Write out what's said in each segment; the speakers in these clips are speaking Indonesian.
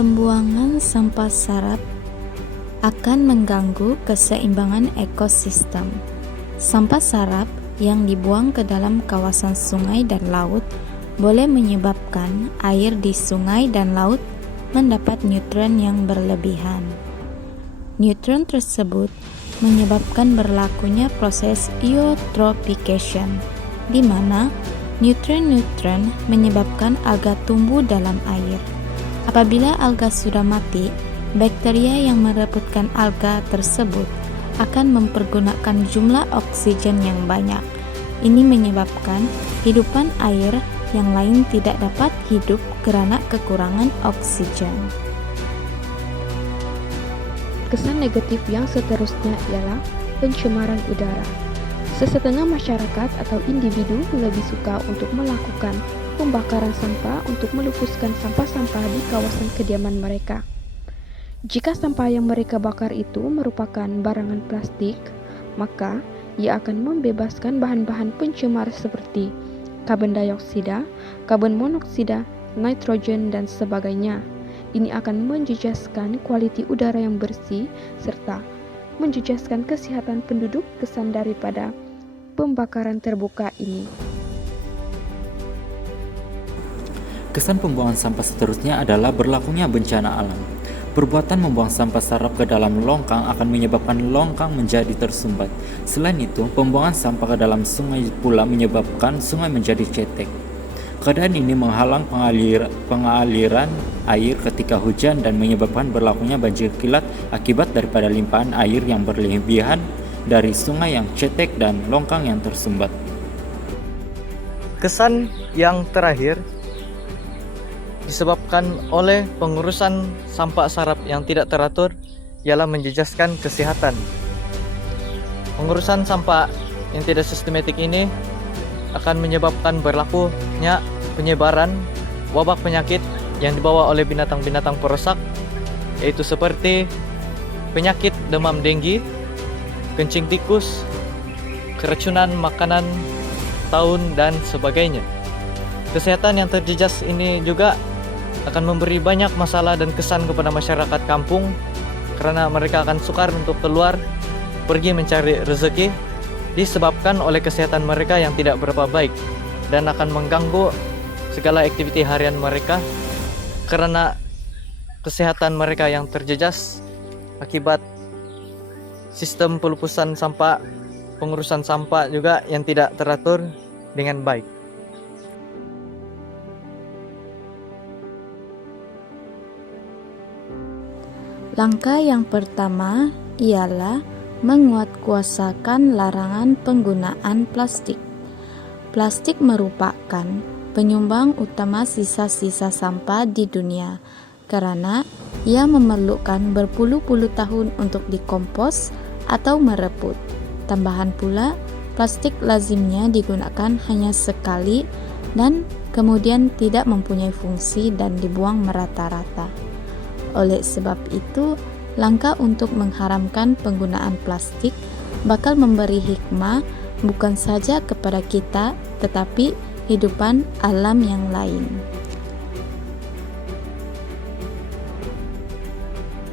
Pembuangan sampah sarap akan mengganggu keseimbangan ekosistem. Sampah sarap yang dibuang ke dalam kawasan sungai dan laut boleh menyebabkan air di sungai dan laut mendapat nutrien yang berlebihan. Nutrien tersebut menyebabkan berlakunya proses eutrophication, di mana nutrien-nutrien menyebabkan alga tumbuh dalam air. Apabila alga sudah mati, bakteria yang merebutkan alga tersebut akan mempergunakan jumlah oksigen yang banyak. Ini menyebabkan hidupan air yang lain tidak dapat hidup karena kekurangan oksigen. Kesan negatif yang seterusnya ialah pencemaran udara. Sesetengah masyarakat atau individu lebih suka untuk melakukan pembakaran sampah untuk melupuskan sampah-sampah di kawasan kediaman mereka. Jika sampah yang mereka bakar itu merupakan barangan plastik, maka ia akan membebaskan bahan-bahan pencemar seperti karbon dioksida, karbon monoksida, nitrogen, dan sebagainya. Ini akan menjejaskan kualiti udara yang bersih serta menjejaskan kesehatan penduduk. Kesan daripada pembakaran terbuka ini. Kesan pembuangan sampah seterusnya adalah berlakunya bencana alam. Perbuatan membuang sampah sarap ke dalam longkang akan menyebabkan longkang menjadi tersumbat. Selain itu, pembuangan sampah ke dalam sungai pula menyebabkan sungai menjadi cetek. Keadaan ini menghalang pengaliran air ketika hujan dan menyebabkan berlakunya banjir kilat akibat daripada limpahan air yang berlebihan dari sungai yang cetek dan longkang yang tersumbat. Kesan yang terakhir disebabkan oleh pengurusan sampah sarap yang tidak teratur ialah menjejaskan kesehatan. Pengurusan sampah yang tidak sistematik ini akan menyebabkan berlakunya penyebaran wabak penyakit yang dibawa oleh binatang-binatang perusak, yaitu seperti penyakit demam denggi, kencing tikus, keracunan makanan, taun, dan sebagainya. Kesehatan yang terjejas ini juga akan memberi banyak masalah dan kesan kepada masyarakat kampung karena mereka akan sukar untuk keluar pergi mencari rezeki disebabkan oleh kesehatan mereka yang tidak berapa baik dan akan mengganggu segala aktiviti harian mereka karena kesehatan mereka yang terjejas akibat sistem pelupusan sampah, pengurusan sampah juga yang tidak teratur dengan baik. Langkah yang pertama ialah menguatkuasakan larangan penggunaan plastik. Plastik merupakan penyumbang utama sisa-sisa sampah di dunia. karena ia memerlukan berpuluh-puluh tahun untuk dikompos atau mereput. Tambahan pula, plastik lazimnya digunakan hanya sekali dan kemudian tidak mempunyai fungsi dan dibuang merata-rata. Oleh sebab itu, langkah untuk mengharamkan penggunaan plastik bakal memberi hikmah bukan saja kepada kita, tetapi hidupan alam yang lain.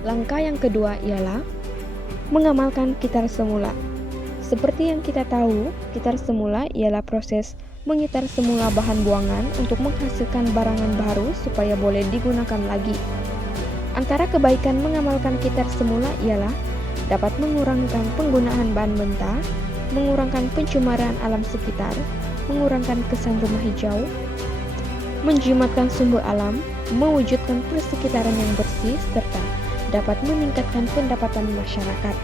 Langkah yang kedua ialah mengamalkan kitar semula. Seperti yang kita tahu, kitar semula ialah proses mengitar semula bahan buangan untuk menghasilkan barangan baru supaya boleh digunakan lagi. Antara kebaikan mengamalkan kitar semula ialah dapat mengurangkan penggunaan bahan mentah, mengurangkan pencemaran alam sekitar, mengurangkan kesan rumah hijau, menjimatkan sumber alam, mewujudkan persekitaran yang bersih, serta dapat meningkatkan pendapatan masyarakat.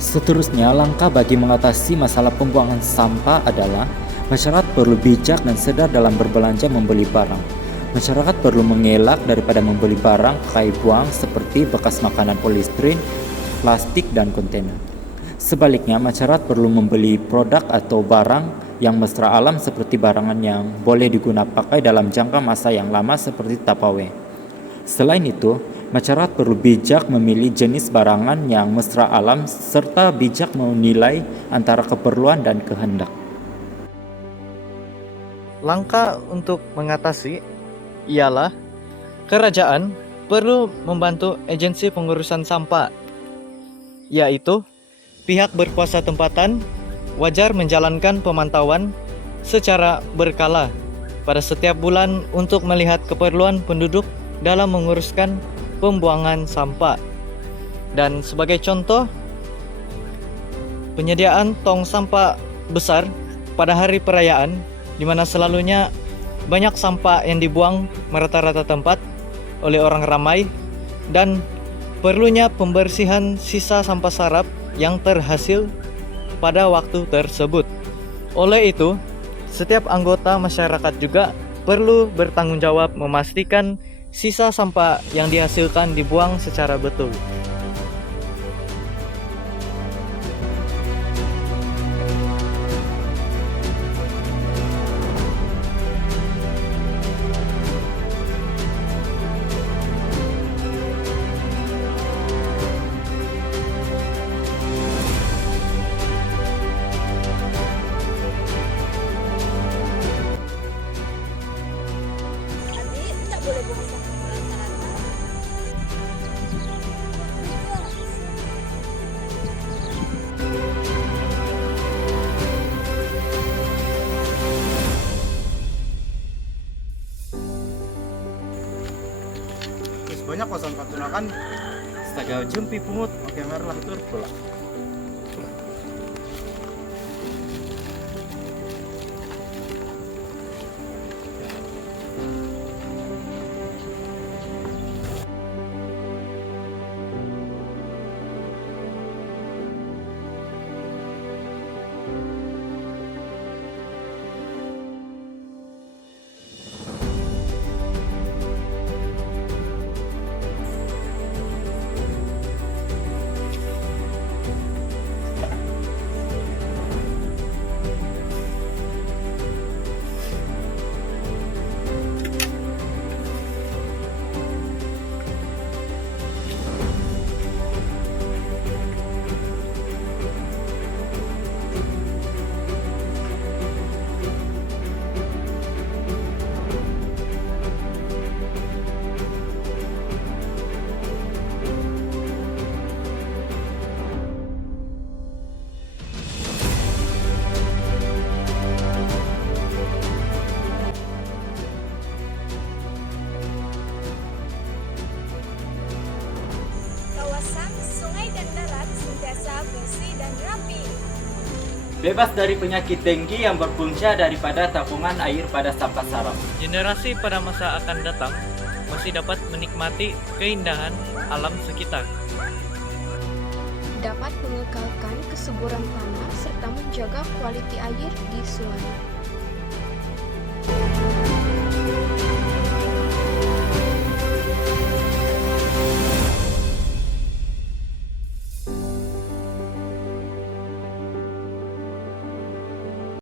Seterusnya, langkah bagi mengatasi masalah pembuangan sampah adalah masyarakat perlu bijak dan sedar dalam berbelanja membeli barang. Masyarakat perlu mengelak daripada membeli barang pakai buang seperti bekas makanan polistiren, plastik, dan kontainer. Sebaliknya, masyarakat perlu membeli produk atau barang yang mesra alam seperti barangan yang boleh digunakan pakai dalam jangka masa yang lama seperti Tupperware. Selain itu, masyarakat perlu bijak memilih jenis barangan yang mesra alam serta bijak menilai antara keperluan dan kehendak. Langkah untuk mengatasi ialah kerajaan perlu membantu agensi pengurusan sampah, yaitu pihak berkuasa tempatan wajar menjalankan pemantauan secara berkala pada setiap bulan untuk melihat keperluan penduduk dalam menguruskan pembuangan sampah. Dan sebagai contoh, penyediaan tong sampah besar pada hari perayaan, di mana selalunya banyak sampah yang dibuang merata-rata tempat oleh orang ramai, dan perlunya pembersihan sisa sampah sarap yang terhasil pada waktu tersebut. Oleh itu, setiap anggota masyarakat juga perlu bertanggung jawab memastikan sisa sampah yang dihasilkan dibuang secara betul. Banyak kosan gunakan Astaga, jumpi pungut. oke merah Tur pula. Bebas dari penyakit denggi yang berpunca daripada tabungan air pada sampah sarap. Generasi pada masa akan datang masih dapat menikmati keindahan alam sekitar. Dapat mengekalkan kesuburan tanah serta menjaga kualitas air di sungai.